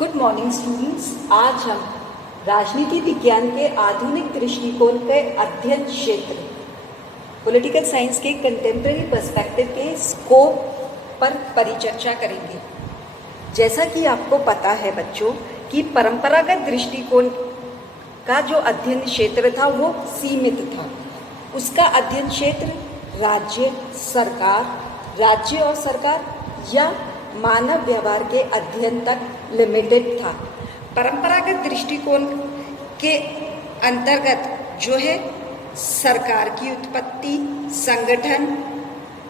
Good morning students. आज हम राजनीति विज्ञान के आधुनिक दृष्टिकोण के अध्ययन क्षेत्र पॉलिटिकल साइंस के कंटेम्प्रेरी पर्सपेक्टिव के स्कोप पर परिचर्चा करेंगे। जैसा कि आपको पता है बच्चों कि परंपरागत दृष्टिकोण का जो अध्ययन क्षेत्र था वो सीमित था। उसका अध्ययन क्षेत्र राज्य और सरकार या मानव व्यवहार के अध्ययन तक लिमिटेड था। परंपरागत दृष्टिकोण के अंतर्गत जो है सरकार की उत्पत्ति, संगठन,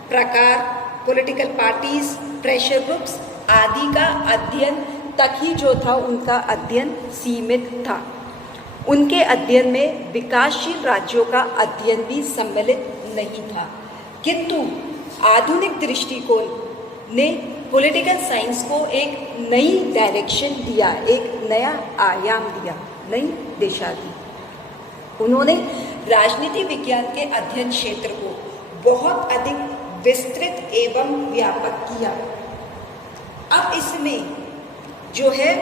प्रकार, पॉलिटिकल पार्टीज, प्रेशर ग्रुप्स आदि का अध्ययन तक ही जो था उनका अध्ययन सीमित था। उनके अध्ययन में विकासशील राज्यों का अध्ययन भी सम्मिलित नहीं था। किंतु आधुनिक दृष्टिकोण ने पॉलिटिकल साइंस को एक नई डायरेक्शन दिया, एक नया आयाम दिया, नई दिशा दी। उन्होंने राजनीति विज्ञान के अध्ययन क्षेत्र को बहुत अधिक विस्तृत एवं व्यापक किया। अब इसमें जो है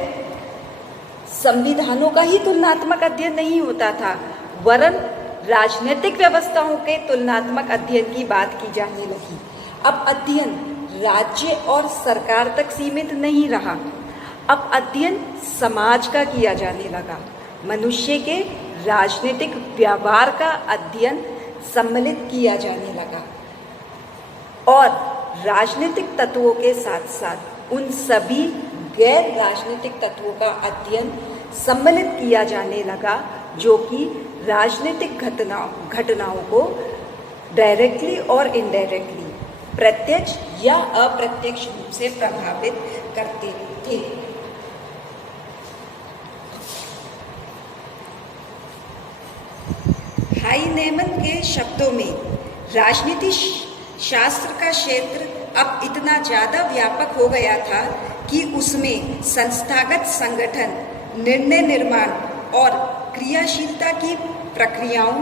संविधानों का ही तुलनात्मक अध्ययन नहीं होता था, वरन राजनीतिक व्यवस्थाओं के तुलनात्मक अध्ययन की बात की जाने लगी। अब अध्ययन राज्य और सरकार तक सीमित नहीं रहा, अब अध्ययन समाज का किया जाने लगा। मनुष्य के राजनीतिक व्यवहार का अध्ययन सम्मिलित किया जाने लगा और राजनीतिक तत्वों के साथ साथ उन सभी गैर राजनीतिक तत्वों का अध्ययन सम्मिलित किया जाने लगा जो कि राजनीतिक घटनाओं को डायरेक्टली और इनडायरेक्टली, प्रत्यक्ष या अप्रत्यक्ष रूप से प्रभावित करते थे। हाइनेमन के शब्दों में राजनीति शास्त्र का क्षेत्र अब इतना ज़्यादा व्यापक हो गया था कि उसमें संस्थागत संगठन, निर्णय निर्माण और क्रियाशीलता की प्रक्रियाओं,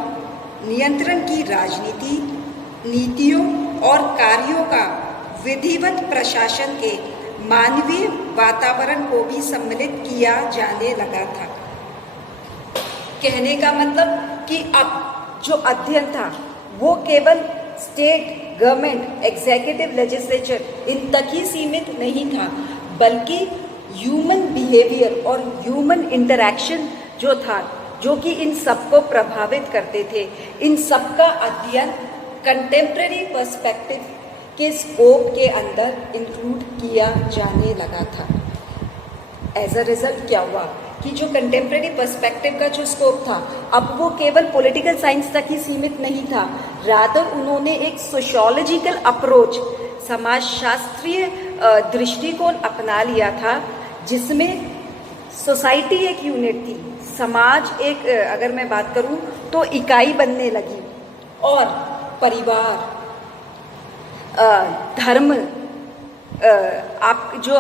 नियंत्रण की राजनीति, नीतियों और कार्यों का विधिवत प्रशासन के मानवीय वातावरण को भी सम्मिलित किया जाने लगा था। कहने का मतलब कि अब जो अध्ययन था वो केवल स्टेट गवर्नमेंट, एग्जीक्यूटिव, लेजिस्लेचर इन तक ही सीमित नहीं था, बल्कि ह्यूमन बिहेवियर और ह्यूमन इंटरैक्शन जो था, जो कि इन सबको प्रभावित करते थे, इन सब का अध्ययन कंटेम्प्रेरी पर्सपेक्टिव के स्कोप के अंदर इंक्लूड किया जाने लगा था। एज अ रिजल्ट क्या हुआ कि जो कंटेम्प्रेरी पर्सपेक्टिव का जो स्कोप था अब वो केवल पॉलिटिकल साइंस तक ही सीमित नहीं था, रादर उन्होंने एक सोशियोलॉजिकल अप्रोच, समाजशास्त्रीय दृष्टिकोण अपना लिया था, जिसमें सोसाइटी एक यूनिट थी, समाज एक, अगर मैं बात करूं तो इकाई बनने लगी और परिवार, धर्म, आप जो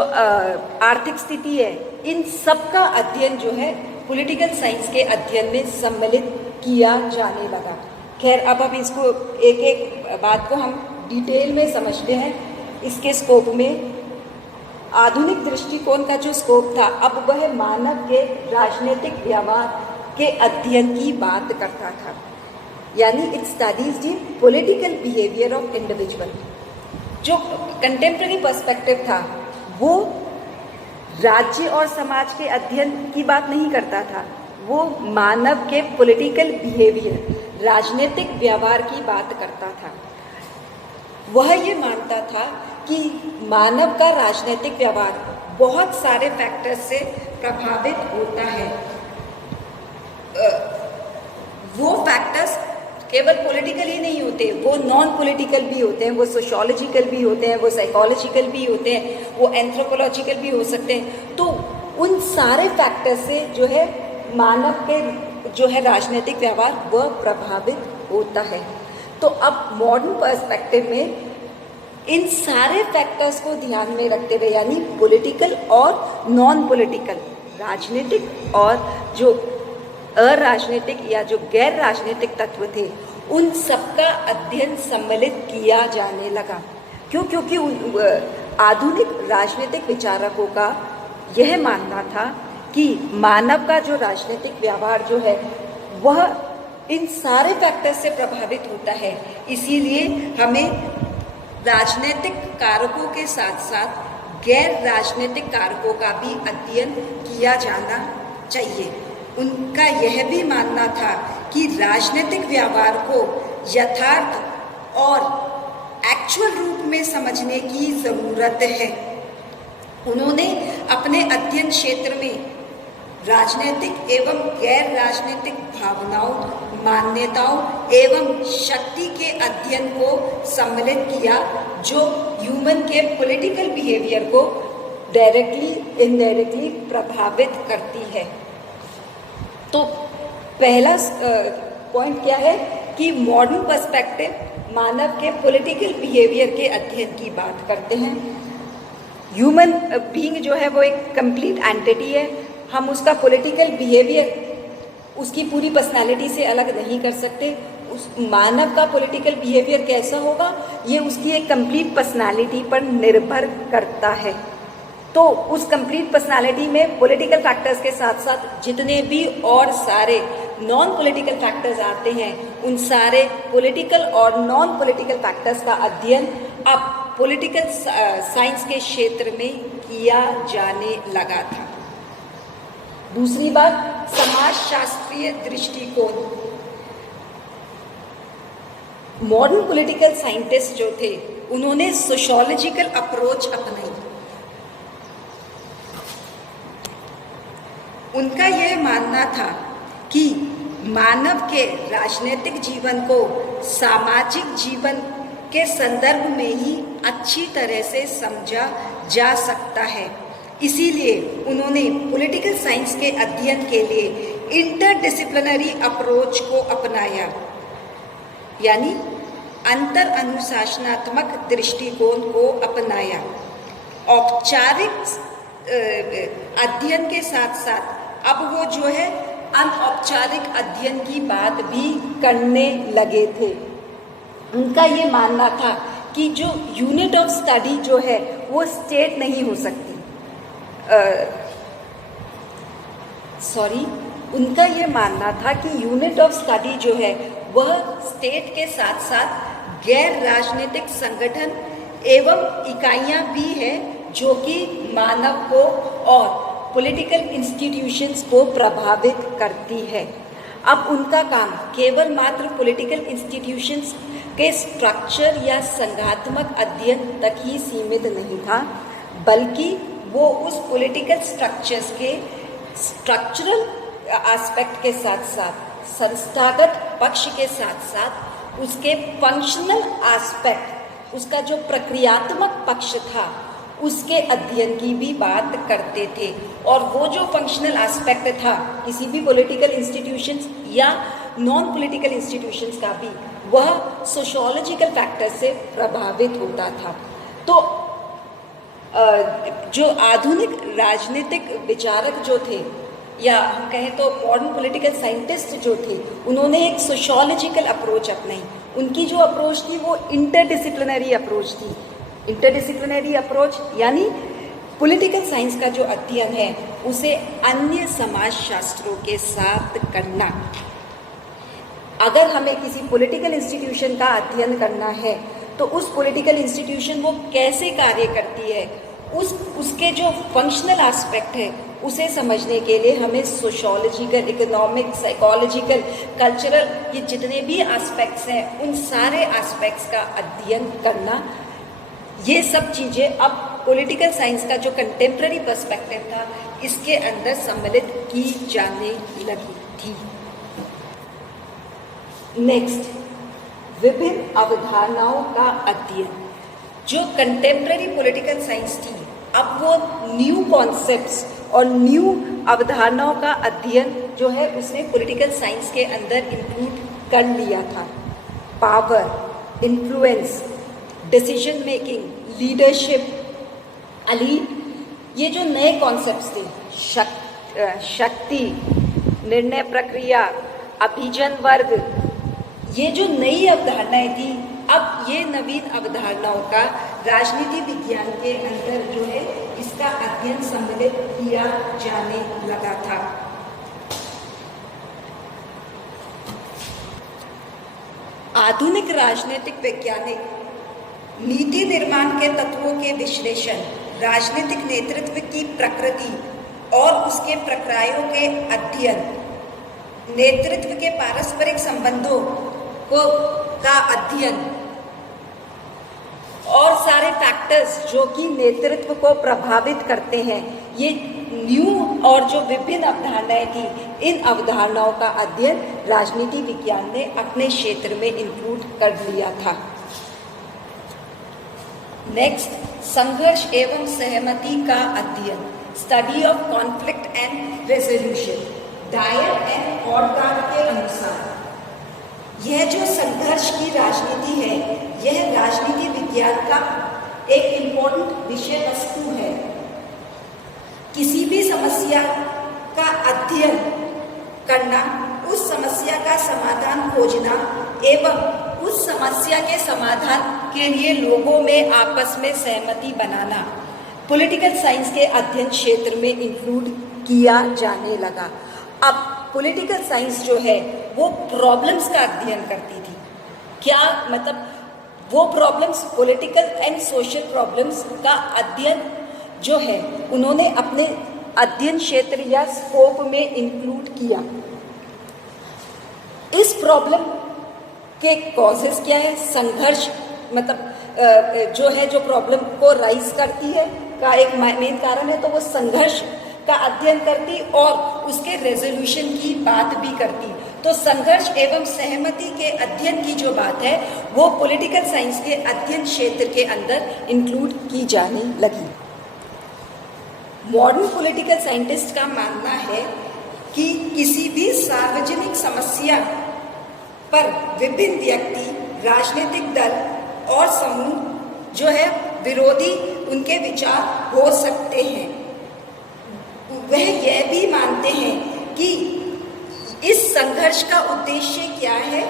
आर्थिक स्थिति है, इन सब का अध्ययन जो है पॉलिटिकल साइंस के अध्ययन में सम्मिलित किया जाने लगा। खैर अब इसको एक एक बात को हम डिटेल में समझते हैं। इसके स्कोप में आधुनिक दृष्टिकोण का जो स्कोप था अब वह मानव के राजनीतिक व्यवहार के अध्ययन की बात करता था, यानी it studies the political behaviour of individual. जो कंटेम्प्रेरी पर्सपेक्टिव था वो राज्य और समाज के अध्ययन की बात नहीं करता था, वो मानव के पॉलिटिकल बिहेवियर, राजनीतिक व्यवहार की बात करता था। वह ये मानता था कि मानव का राजनीतिक व्यवहार बहुत सारे फैक्टर्स से प्रभावित होता है। वो फैक्टर्स केवल पॉलिटिकल ही नहीं होते, वो नॉन पॉलिटिकल भी होते हैं, वो सोशियोलॉजिकल भी होते हैं, वो साइकोलॉजिकल भी होते हैं, वो एंथ्रोपोलॉजिकल भी हो सकते हैं। तो उन सारे फैक्टर से जो है मानव के जो है राजनीतिक व्यवहार वह प्रभावित होता है। तो अब मॉडर्न पर्सपेक्टिव में इन सारे फैक्टर्स को ध्यान में रखते हुए, यानी पॉलिटिकल और नॉन पॉलिटिकल, राजनीतिक और जो अराजनीतिक या जो गैर राजनीतिक तत्व थे, उन सबका अध्ययन सम्मिलित किया जाने लगा। क्योंकि आधुनिक राजनीतिक विचारकों का यह मानना था कि मानव का जो राजनीतिक व्यवहार जो है वह इन सारे फैक्टर्स से प्रभावित होता है। इसीलिए हमें राजनीतिक कारकों के साथ साथ गैर राजनीतिक कारकों का भी अध्ययन किया जाना चाहिए। उनका यह भी मानना था कि राजनीतिक व्यवहार को यथार्थ और एक्चुअल रूप में समझने की ज़रूरत है। उन्होंने अपने अध्ययन क्षेत्र में राजनीतिक एवं गैर राजनीतिक भावनाओं, मान्यताओं एवं शक्ति के अध्ययन को सम्मिलित किया, जो ह्यूमन के पॉलिटिकल बिहेवियर को डायरेक्टली इनडायरेक्टली प्रभावित करती है। तो पहला पॉइंट क्या है कि मॉडर्न पर्सपेक्टिव मानव के पॉलिटिकल बिहेवियर के अध्ययन की बात करते हैं। ह्यूमन बीइंग जो है वो एक कंप्लीट एंटिटी है। हम उसका पॉलिटिकल बिहेवियर उसकी पूरी पर्सनालिटी से अलग नहीं कर सकते। उस मानव का पॉलिटिकल बिहेवियर कैसा होगा ये उसकी एक कंप्लीट पर्सनालिटी पर निर्भर करता है। तो उस कंप्लीट पर्सनालिटी में पॉलिटिकल फैक्टर्स के साथ साथ जितने भी और सारे नॉन पॉलिटिकल फैक्टर्स आते हैं, उन सारे पॉलिटिकल और नॉन पॉलिटिकल फैक्टर्स का अध्ययन अब पॉलिटिकल साइंस के क्षेत्र में किया जाने लगा था। दूसरी बात, समाजशास्त्रीय दृष्टिकोण। मॉडर्न पॉलिटिकल साइंटिस्ट जो थे उन्होंने सोशियोलॉजिकल अप्रोच अपनाई। उनका यह मानना था कि मानव के राजनीतिक जीवन को सामाजिक जीवन के संदर्भ में ही अच्छी तरह से समझा जा सकता है। इसीलिए उन्होंने पॉलिटिकल साइंस के अध्ययन के लिए इंटरडिसिप्लिनरी अप्रोच को अपनाया, यानी अंतर अनुशासनात्मक दृष्टिकोण को अपनाया। औपचारिक अध्ययन के साथ साथ अब वो जो है अनौपचारिक अध्ययन की बात भी करने लगे थे। उनका ये मानना था कि जो यूनिट ऑफ स्टडी जो है वो स्टेट नहीं हो सकती। उनका ये मानना था कि यूनिट ऑफ स्टडी जो है वह स्टेट के साथ साथ गैर राजनीतिक संगठन एवं इकाइयां भी है जो कि मानव को और पॉलिटिकल इंस्टीट्यूशंस को प्रभावित करती है। अब उनका काम केवल मात्र पॉलिटिकल इंस्टीट्यूशंस के स्ट्रक्चर या संघात्मक अध्ययन तक ही सीमित नहीं था, बल्कि वो उस पॉलिटिकल स्ट्रक्चर्स के स्ट्रक्चरल एस्पेक्ट के साथ साथ, संस्थागत पक्ष के साथ साथ उसके फंक्शनल एस्पेक्ट, उसका जो प्रक्रियात्मक पक्ष था उसके अध्ययन की भी बात करते थे। और वो जो फंक्शनल एस्पेक्ट था किसी भी पॉलिटिकल इंस्टीट्यूशंस या नॉन पॉलिटिकल इंस्टीट्यूशंस का भी, वह सोशियोलॉजिकल फैक्टर से प्रभावित होता था। तो जो आधुनिक राजनीतिक विचारक जो थे, या हम कहें तो मॉडर्न पॉलिटिकल साइंटिस्ट जो थे, उन्होंने एक सोशियोलॉजिकल अप्रोच अपनाई। उनकी जो अप्रोच थी वो इंटरडिसिप्लिनरी अप्रोच थी। इंटरडिसिप्लिनरी अप्रोच यानी पॉलिटिकल साइंस का जो अध्ययन है उसे अन्य समाजशास्त्रों के साथ करना। अगर हमें किसी पॉलिटिकल इंस्टीट्यूशन का अध्ययन करना है तो उस पॉलिटिकल इंस्टीट्यूशन वो कैसे कार्य करती है, उसके जो फंक्शनल एस्पेक्ट है उसे समझने के लिए हमें सोशियोलॉजिकल, इकोनॉमिक, साइकोलॉजिकल, कल्चरल, ये जितने भी एस्पेक्ट्स हैं उन सारे एस्पेक्ट्स का अध्ययन करना। ये सब चीज़ें अब पॉलिटिकल साइंस का जो कंटेम्प्रेरी पर्सपेक्टिव था इसके अंदर सम्मिलित की जाने लगी थी। नेक्स्ट, विभिन्न अवधारणाओं का अध्ययन। जो कंटेम्प्रेरी पॉलिटिकल साइंस थी, अब वो न्यू कॉन्सेप्ट्स और न्यू अवधारणाओं का अध्ययन जो है उसने पॉलिटिकल साइंस के अंदर इंक्लूड कर लिया था। Power, influence, decision making, leadership, elite, ये जो नए कॉन्सेप्ट्स थे, शक्ति, निर्णय प्रक्रिया, अभिजन वर्ग, ये जो नई अवधारणाएं थी, अब ये नवीन अवधारणाओं का राजनीति विज्ञान के अंदर जो है इसका का अध्ययन सम्मिलित किया जाने लगा था। आधुनिक राजनीतिक वैज्ञानिक नीति निर्माण के तत्वों के विश्लेषण, राजनीतिक नेतृत्व की प्रकृति और उसके प्रक्रियाओं के अध्ययन, नेतृत्व के पारस्परिक संबंधों का अध्ययन और सारे फैक्टर्स जो कि नेतृत्व को प्रभावित करते हैं, ये न्यू और जो विभिन्न अवधारणाएं थी, इन अवधारणाओं का अध्ययन राजनीति विज्ञान ने अपने क्षेत्र में इंक्लूड कर लिया था। नेक्स्ट, संघर्ष एवं सहमति का अध्ययन, study of conflict and resolution. Dyer and Odgaard के अनुसार यह जो संघर्ष की राजनीति है, यह राजनीति विज्ञान का एक इम्पोर्टेंट विषय वस्तु है। किसी भी समस्या का अध्ययन करना, उस समस्या का समाधान खोजना एवं उस समस्या के समाधान के लिए लोगों में आपस में सहमति बनाना पॉलिटिकल साइंस के अध्ययन क्षेत्र में इंक्लूड किया जाने लगा। अब पॉलिटिकल साइंस जो है वो प्रॉब्लम्स का अध्ययन करती थी। क्या मतलब, वो problems, political and social problems का अध्ययन जो है उन्होंने अपने अध्ययन क्षेत्र या स्कोप में इंक्लूड किया। इस प्रॉब्लम के कॉजेस क्या है, संघर्ष मतलब जो है, जो प्रॉब्लम को राइज करती है का एक मेन कारण है, तो वो संघर्ष का अध्ययन करती और उसके रेजोल्यूशन की बात भी करती। तो संघर्ष एवं सहमति के अध्ययन की जो बात है वो पॉलिटिकल साइंस के अध्ययन क्षेत्र के अंदर इंक्लूड की जाने लगी। मॉडर्न पॉलिटिकल साइंटिस्ट का मानना है कि किसी भी सार्वजनिक समस्या पर विभिन्न व्यक्ति, राजनीतिक दल और समूह जो है विरोधी उनके विचार हो सकते हैं। वह यह भी मानते हैं कि इस संघर्ष का उद्देश्य क्या है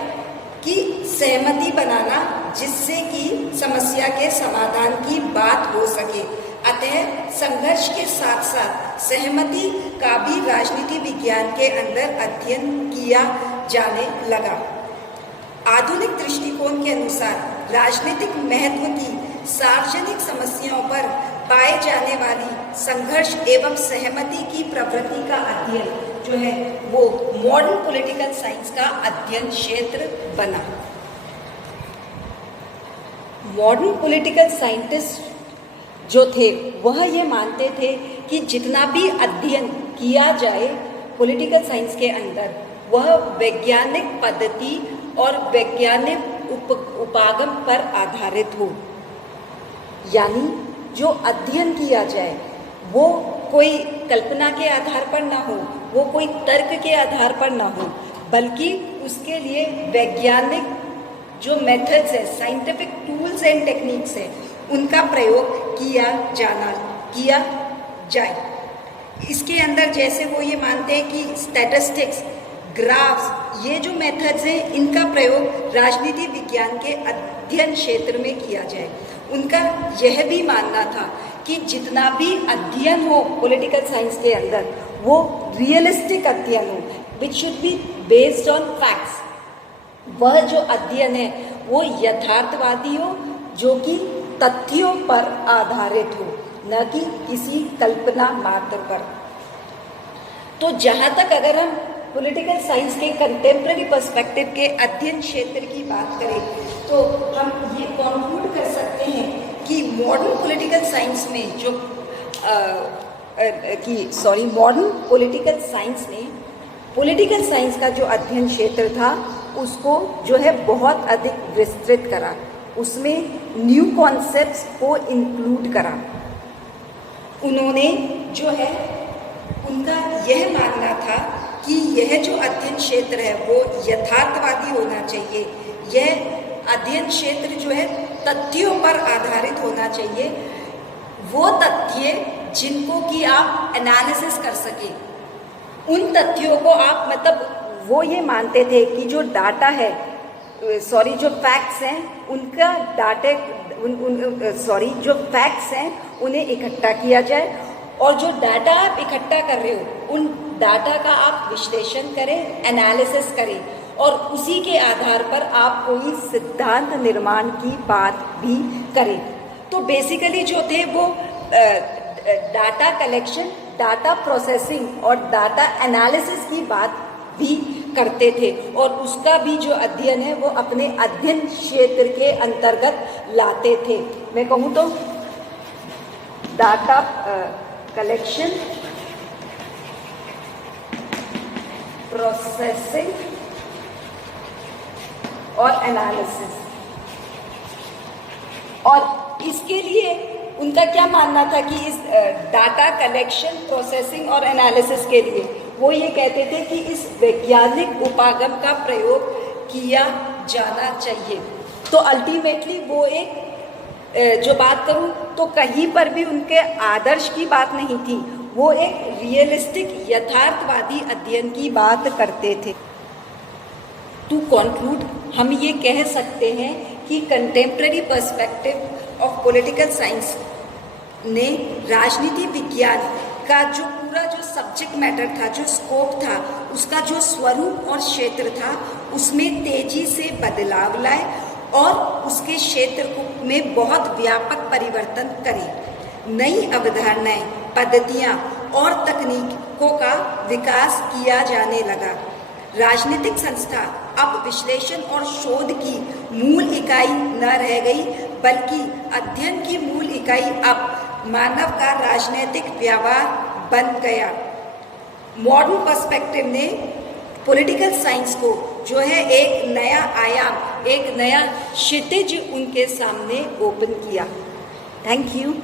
कि सहमति बनाना, जिससे कि समस्या के समाधान की बात हो सके। अतः संघर्ष के साथ साथ सहमति का भी राजनीति विज्ञान के अंदर अध्ययन किया जाने लगा। आधुनिक दृष्टिकोण के अनुसार राजनीतिक महत्व की सार्वजनिक समस्याओं पर पाए जाने वाली संघर्ष एवं सहमति की प्रवृत्ति का अध्ययन जो है वो मॉडर्न पॉलिटिकल साइंस का अध्ययन क्षेत्र बना। मॉडर्न पॉलिटिकल साइंटिस्ट जो थे वह ये मानते थे कि जितना भी अध्ययन किया जाए पॉलिटिकल साइंस के अंदर, वह वैज्ञानिक पद्धति और वैज्ञानिक उपागम पर आधारित हो। यानी जो अध्ययन किया जाए वो कोई कल्पना के आधार पर ना हो, वो कोई तर्क के आधार पर ना हो, बल्कि उसके लिए वैज्ञानिक जो मेथड्स है, साइंटिफिक टूल्स एंड टेक्निक्स है, उनका प्रयोग किया जाए। इसके अंदर जैसे वो ये मानते हैं कि स्टैटिस्टिक्स, ग्राफ्स, ये जो मेथड्स हैं इनका प्रयोग राजनीति विज्ञान के अध्ययन क्षेत्र में किया जाए। उनका यह भी मानना था कि जितना भी अध्ययन हो पॉलिटिकल साइंस के अंदर वो रियलिस्टिक अध्ययन हो, which should be based on facts. वह जो अध्ययन है वो यथार्थवादी हो, जो कि तथ्यों पर आधारित हो, न कि किसी कल्पना मात्र पर। तो जहाँ तक अगर हम पॉलिटिकल साइंस के कंटेम्प्रेरी पर्सपेक्टिव के अध्ययन क्षेत्र की बात करें तो हम ये कंक्लूड कर सकते हैं कि मॉडर्न पॉलिटिकल साइंस में जो मॉडर्न पॉलिटिकल साइंस ने पॉलिटिकल साइंस का जो अध्ययन क्षेत्र था उसको जो है बहुत अधिक विस्तृत करा, उसमें न्यू कॉन्सेप्ट्स को इंक्लूड करा। उन्होंने जो है उनका यह मानना था कि यह जो अध्ययन क्षेत्र है वो यथार्थवादी होना चाहिए। यह अध्ययन क्षेत्र जो है तथ्यों पर आधारित होना चाहिए, वो तथ्य जिनको कि आप एनालिसिस कर सके, उन तथ्यों को आप मतलब वो ये मानते थे कि जो डाटा है, जो फैक्ट्स हैं उनका जो फैक्ट्स हैं उन्हें इकट्ठा किया जाए और जो डाटा आप इकट्ठा कर रहे हो उन डाटा का आप विश्लेषण करें, एनालिसिस करें और उसी के आधार पर आप कोई सिद्धांत निर्माण की बात भी करें। तो बेसिकली जो थे वो डाटा कलेक्शन, डाटा प्रोसेसिंग और डाटा एनालिसिस की बात भी करते थे और उसका भी जो अध्ययन है वो अपने अध्ययन क्षेत्र के अंतर्गत लाते थे। मैं कहूँ तो डाटा कलेक्शन, प्रोसेसिंग और एनालिसिस। और इसके लिए उनका क्या मानना था कि इस डाटा कलेक्शन, प्रोसेसिंग और एनालिसिस के लिए वो ये कहते थे कि इस वैज्ञानिक उपागम का प्रयोग किया जाना चाहिए। तो अल्टीमेटली वो एक जो बात करूं तो कहीं पर भी उनके आदर्श की बात नहीं थी, वो एक रियलिस्टिक यथार्थवादी अध्ययन की बात करते थे। टू कंक्लूड हम ये कह सकते हैं कि contemporary perspective of political science ने राजनीति विज्ञान का जो पूरा जो सब्जेक्ट मैटर था, जो स्कोप था, उसका जो स्वरूप और क्षेत्र था उसमें तेजी से बदलाव लाए और उसके क्षेत्र में बहुत व्यापक परिवर्तन करे। नई अवधारणाएं, पद्धतियां और तकनीकों का विकास किया जाने लगा। राजनीतिक संस्था अब विश्लेषण और शोध की मूल इकाई न रह गई, बल्कि अध्ययन की मूल इकाई अब मानव का राजनीतिक व्यवहार बन गया। मॉडर्न पर्सपेक्टिव ने पॉलिटिकल साइंस को जो है एक नया आयाम, एक नया क्षितिज उनके सामने ओपन किया। Thank you.